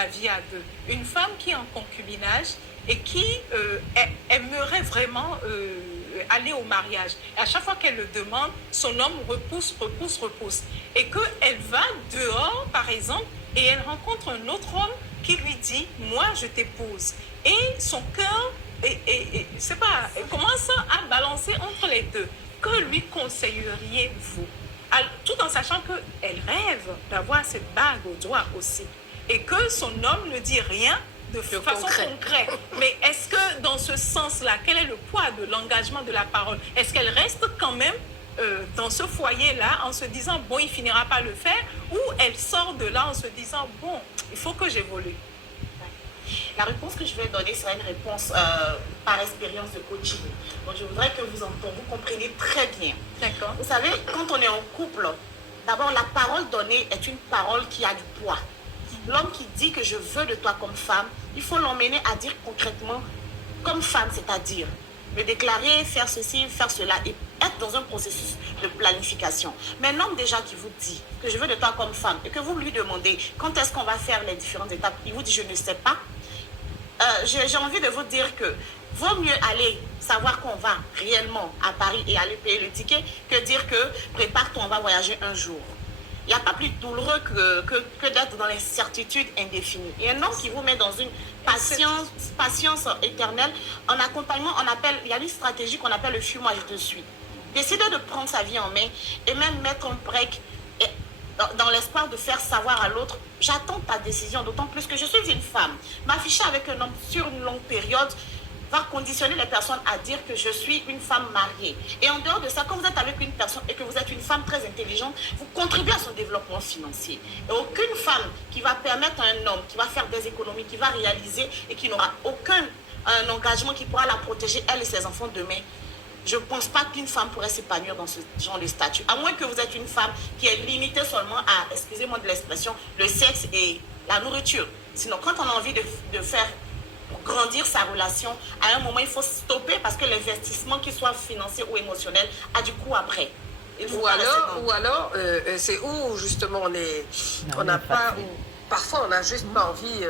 la vie à deux. Une femme qui est en concubinage et qui aimerait vraiment aller au mariage. Et à chaque fois qu'elle le demande, son homme repousse. Et qu'elle va dehors, par exemple, et elle rencontre un autre homme qui lui dit « Moi, je t'épouse ». Et son cœur, c'est pas, elle commence à balancer entre les deux. Que lui conseilleriez-vous? Tout en sachant qu'elle rêve d'avoir cette bague au doigt aussi. Et que son homme ne dit rien de façon concrète. Mais est-ce que dans ce sens-là, quel est le poids de l'engagement de la parole? Est-ce qu'elle reste quand même dans ce foyer-là en se disant, bon, il finira par le faire, ou elle sort de là en se disant, bon, il faut que j'évolue? La réponse que je vais donner sera une réponse par expérience de coaching. Donc, je voudrais que vous compreniez très bien. D'accord. Vous savez, quand on est en couple, d'abord, la parole donnée est une parole qui a du poids. L'homme qui dit que je veux de toi comme femme, il faut l'emmener à dire concrètement comme femme, c'est-à-dire me déclarer, faire ceci, faire cela et être dans un processus de planification. Mais un homme déjà qui vous dit que je veux de toi comme femme et que vous lui demandez quand est-ce qu'on va faire les différentes étapes, il vous dit je ne sais pas. J'ai envie de vous dire que vaut mieux aller savoir qu'on va réellement à Paris et aller payer le ticket que dire que prépare-toi, on va voyager un jour. Il n'y a pas plus douloureux que d'être dans l'incertitude indéfinie. Et un homme qui vous met dans une patience éternelle, en accompagnement, il y a une stratégie qu'on appelle le fuis-moi, je te suis. Décider de prendre sa vie en main et même mettre un break dans l'espoir de faire savoir à l'autre, j'attends ta décision, d'autant plus que je suis une femme. M'afficher avec un homme sur une longue période va conditionner les personnes à dire que je suis une femme mariée. Et en dehors de ça, quand vous êtes avec une personne et que vous êtes une femme très intelligente, vous contribuez à son développement financier. Et aucune femme qui va permettre à un homme qui va faire des économies, qui va réaliser et qui n'aura aucun engagement qui pourra la protéger, elle et ses enfants demain, je ne pense pas qu'une femme pourrait s'épanouir dans ce genre de statut. À moins que vous êtes une femme qui est limitée seulement à, excusez-moi de l'expression, le sexe et la nourriture. Sinon, quand on a envie de faire grandir sa relation, à un moment, il faut stopper parce que l'investissement, qu'il soit financier ou émotionnel, a du coût après. Ou alors c'est où justement on n'a pas, parfois on n'a juste pas envie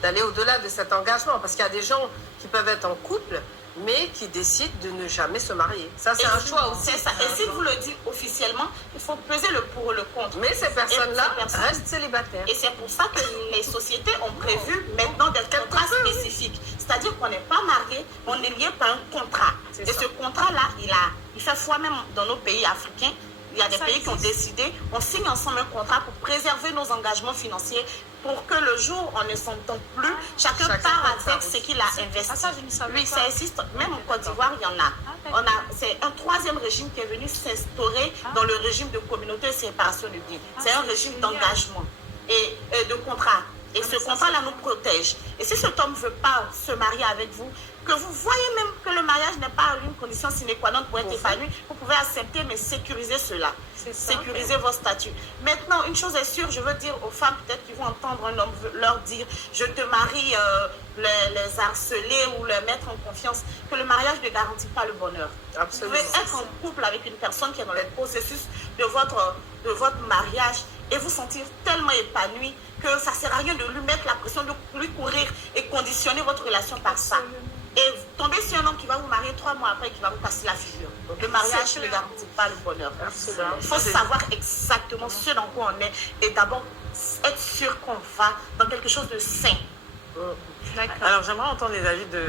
d'aller au-delà de cet engagement, parce qu'il y a des gens qui peuvent être en couple, mais qui décident de ne jamais se marier. Ça, c'est un choix aussi. C'est ça. Et si vous le dites officiellement, il faut peser le pour et le contre. Mais ces personnes-là restent célibataires. Et c'est pour ça que les sociétés ont prévu maintenant des contrats spécifiques. C'est-à-dire qu'on n'est pas marié, on est lié par un contrat. Et ce contrat-là, il fait foi même dans nos pays africains. Il y a des pays qui ont décidé, on signe ensemble un contrat pour préserver nos engagements financiers, pour que le jour où on ne s'entend plus, chacun part avec ce qu'il a investi. Oui, ça existe, même en Côte d'Ivoire, il y en a. C'est un troisième régime qui est venu s'instaurer dans le régime de communauté et séparation de biens. C'est un régime d'engagement et de contrat. Et ce contrat-là nous protège. Et si cet homme ne veut pas se marier avec vous, que vous voyez même que le mariage n'est pas une condition sine qua non pour être épanoui, vous pouvez accepter, mais sécuriser cela. Sécuriser vos statuts. Maintenant, une chose est sûre, je veux dire aux femmes peut-être qui vont entendre un homme leur dire « je te marie », les harceler ou les mettre en confiance, que le mariage ne garantit pas le bonheur. Absolument. Vous pouvez être en couple avec une personne qui est dans le processus de votre mariage et vous sentir tellement épanoui que ça ne sert à rien de lui mettre la pression, de lui courir et conditionner votre relation par ça. Et tomber sur un homme qui va vous marier 3 mois après, qui va vous casser la figure. Le mariage ne garantit pas le bonheur. Il faut savoir exactement ce dans quoi on est et d'abord être sûr qu'on va dans quelque chose de sain. Alors j'aimerais entendre les avis de...